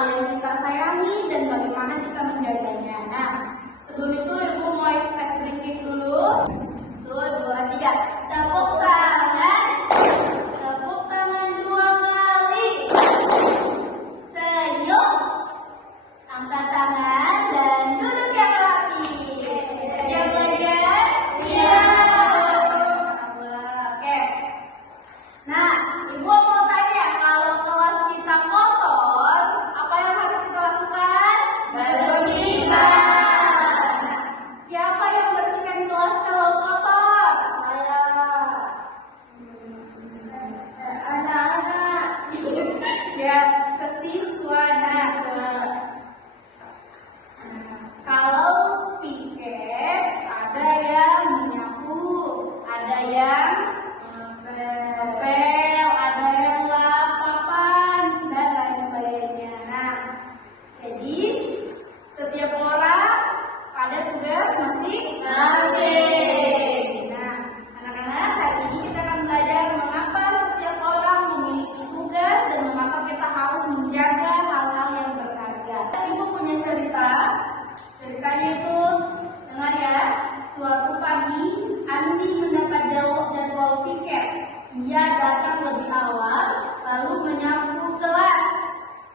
hal yang kita sayangi dan bagaimana kita menjaganya. Nah, sebelum itu Ibu mau express drinking dulu. 1, 2, 3. Tepuk tangan. Tepuk tangan 2 kali. Senyum. Angkat tangan dan duduk yang rapi. Siap belajar? Siap. Oke. Nah, Ibu mau tanya, kalau kelas kita kotor, apa yang harus kita lakukan? Bersihkan. Nah, siapa yang bersihkan kelas kalau kotor? Saya. Anak-anak. Ya, sesiswa. Kalau piket, ada yang menyapu, ada yang ngepel, ada yang lap papan, dan lain sebagainya. Nah, jadi setiap orang ada tugas masing-masing. Nah, anak-anak, hari ini kita akan belajar mengapa setiap orang memiliki tugas dan mengapa kita harus menjaga hal-hal yang berharga. Ibu punya cerita. Ceritanya itu, dengar ya. Suatu pagi, Andi mendapat jadwal piket. Ia datang lebih awal, lalu menyapu kelas.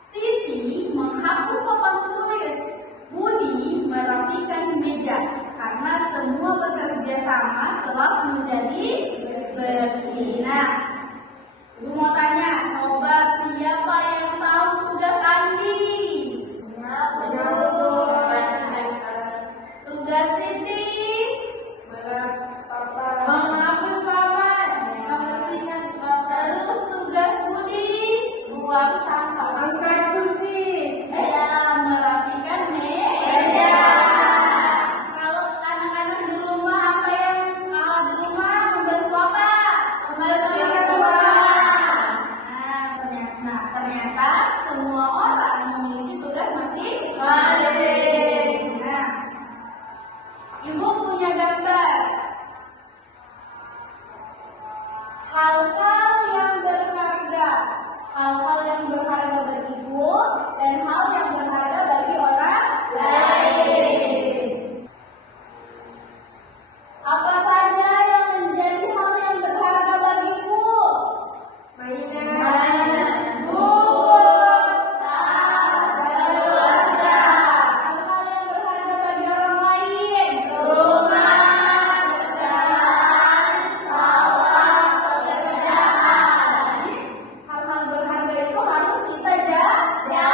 Siti menghapus papan tulis. Budi merapikan meja. Karena semua bekerja sama, kelas menjadi bersih. Nah, Ibu mau tanya, coba siapa yang tahu tugas Andi? Tugas Siti menghapus papan. Terus tugas Budi buang sampah. Angkat kursi. Ya, merapikan meja. Kalau anak-anak di rumah apa yang di rumah membantu apa? Membersihkan rumah. Nah, ternyata semua orang memiliki tugas masing-masing. Nah, Ibu punya gambar hal-hal yang berharga, bagi Ibu dan hal yang berharga bagi orang lain. Apa saja yang menjadi hal yang berharga bagiku? Mainan, buku, tas, keluarga. Hal-hal yang berharga bagi orang lain. Rumah, kendaraan, sawah, pekerjaan. Hal-hal berharga itu harus kita jaga.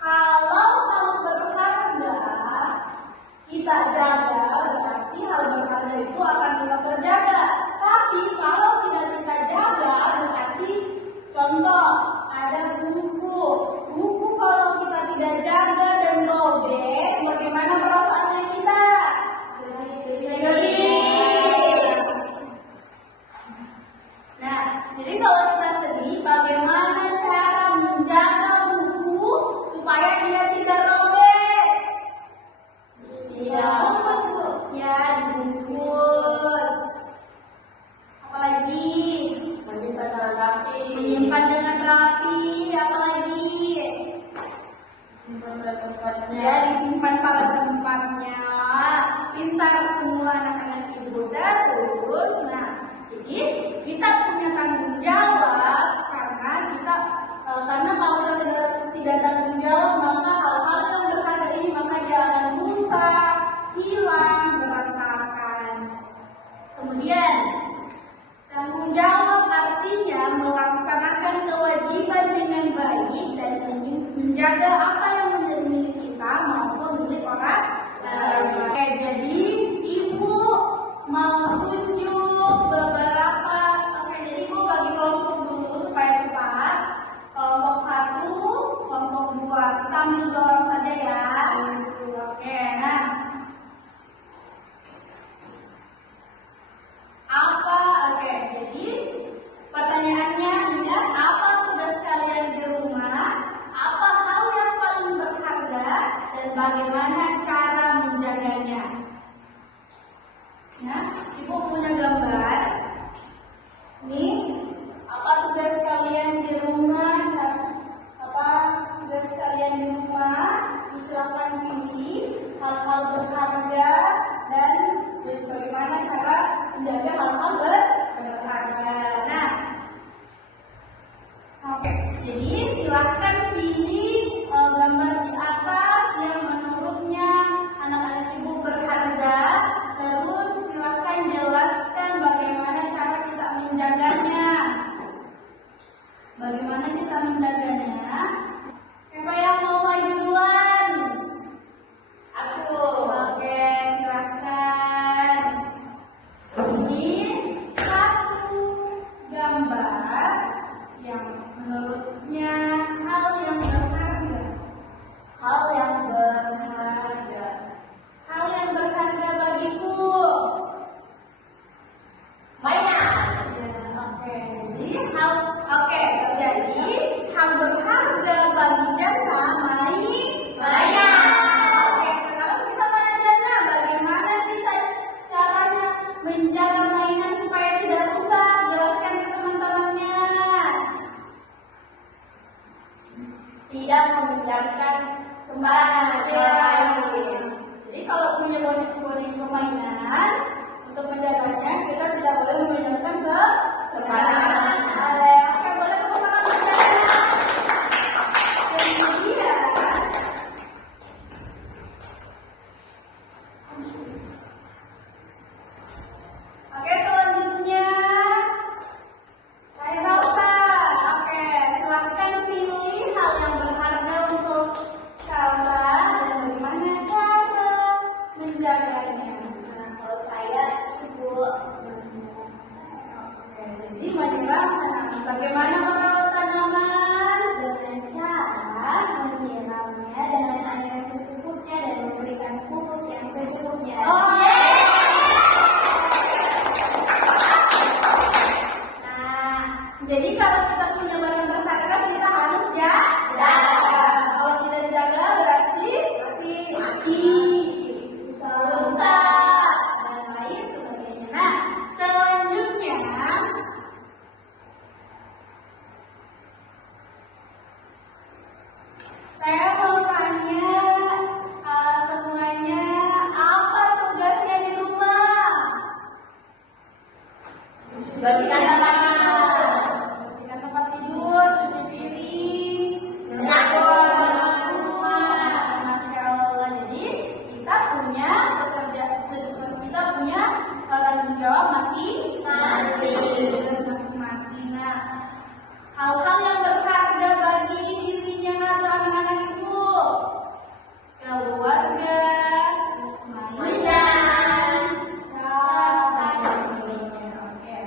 Kalau hal berharga kita jaga, berarti hal berharga itu akan tetap terjaga. Tapi kalau tidak kita jaga, berarti contoh ada buku. Buku kalau kita tidak jaga dan robek, bagaimana perasaannya kita? Sedih. Nah, jadi kalau kita sedih, bagaimana cara menjaga buku supaya dia tidak robek? Dibungkus, Bu. Ya, dibungkus. Apalagi? Menyimpan dengan rapi. Apalagi? Ya, disimpan pada tempatnya. Pintar semua anak-anak Ibu. Terus, nah, jadi kita punya tanggung jawab karena kalau kita tidak tanggung jawab, maka hal-hal yang berharga ini maka dia akan rusak, hilang, berantakan. Kemudian tanggung jawab artinya melaksanakan kewajiban dengan baik dan menjaga apa yang menjadi milik kita maupun milik orang lain. Jadi Ibu mau tunjuk beberapa Oke, jadi silahkan pilih gambar di atas yang menurutnya anak-anak ibu berharga. Terus silahkan jelaskan bagaimana cara kita menjaganya. Bagaimana kita menjaganya? Siapa yang mau maju duluan? Aku. Oke, silahkan. Ini satu gambar yang menurutnya hal yang berharga. Hal yang berharga. Hal yang berharga bagiku. Mainan. Jadi hal berharga bagi Jana mainan. Oke, sekarang kita tanya Jana, bagaimana kita caranya menjaga mainan supaya tidak rusak? Jelaskan ke teman-temannya. Tidak membiarkan sembarangan Jadi kalau punya boneka mainan, untuk menjaganya kita tidak boleh membiarkan sembarangan. Oke, boleh tepuk tangan untuk Jana. Kemudian oke, selanjutnya Salsa. Oke, silahkan pilih hal yang berharga untuk Salsa dan bagaimana cara menjaganya. Nah, kalau saya ibu Jadi menyiram tanaman. Bagaimana merawat tanaman? dengan cara menyiramnya dengan air yang secukupnya dan memberikan pupuk yang secukupnya. Nah, jadi kalau kita punya barang berharga kita harus jaga. Kalau tidak dijaga berarti mati, rusak, dan lain sebagainya. Nah, selanjutnya saya mau tanya semuanya, apa tugasnya di rumah? Bersihkan tempat tidur, Bersihkan tempat tidur, cuci piring, menyapu rumah. Masya Allah. Jadi kita punya tanggung jawab masing-masing. Nah, hal-hal yang berharga bagi dirinya atau anak-anak itu, keluarga, mainan, tas, dan sebagainya. Oke.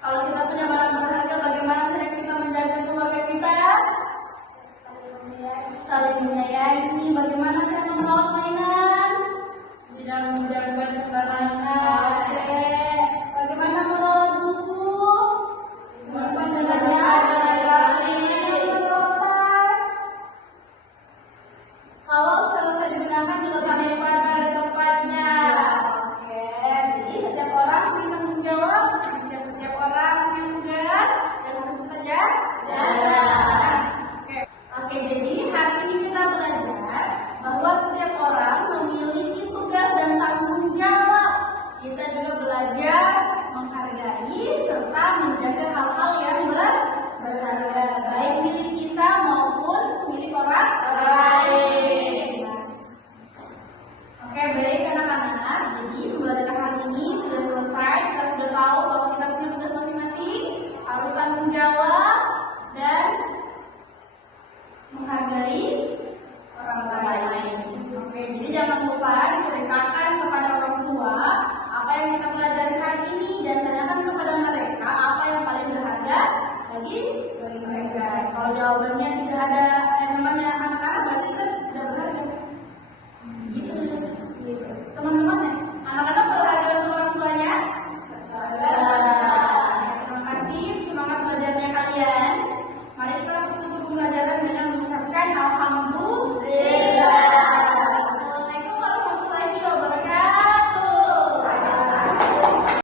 Kalau kita punya barang berharga, bagaimana cara kita menjaga keluarga kita? Saling menyayangi. Bagaimana cara merawat mainan? Tidak membiarkan sembarangan. Oke. Bagaimana merawat buku? Simpan dengan rapi. Merawat tas. Kalau selesai digunakan diletakkan pada tempatnya. Oke. Jadi setiap orang punya tanggung jawab. Setiap orang punya tugas dan harus kita jaga. Oke, jadi hari ini kita belajar bahwa setiap orang memiliki tugas dan tanggung jawab. Kita juga belajar menghargai serta menjaga hal-hal yang berharga, baik milik kita maupun milik orang lain. Oke, baik anak-anak. Jadi pembelajaran hari ini sudah selesai. Kita sudah tahu bahwa kita punya tugas masing-masing, harus tanggung jawab dan menghargai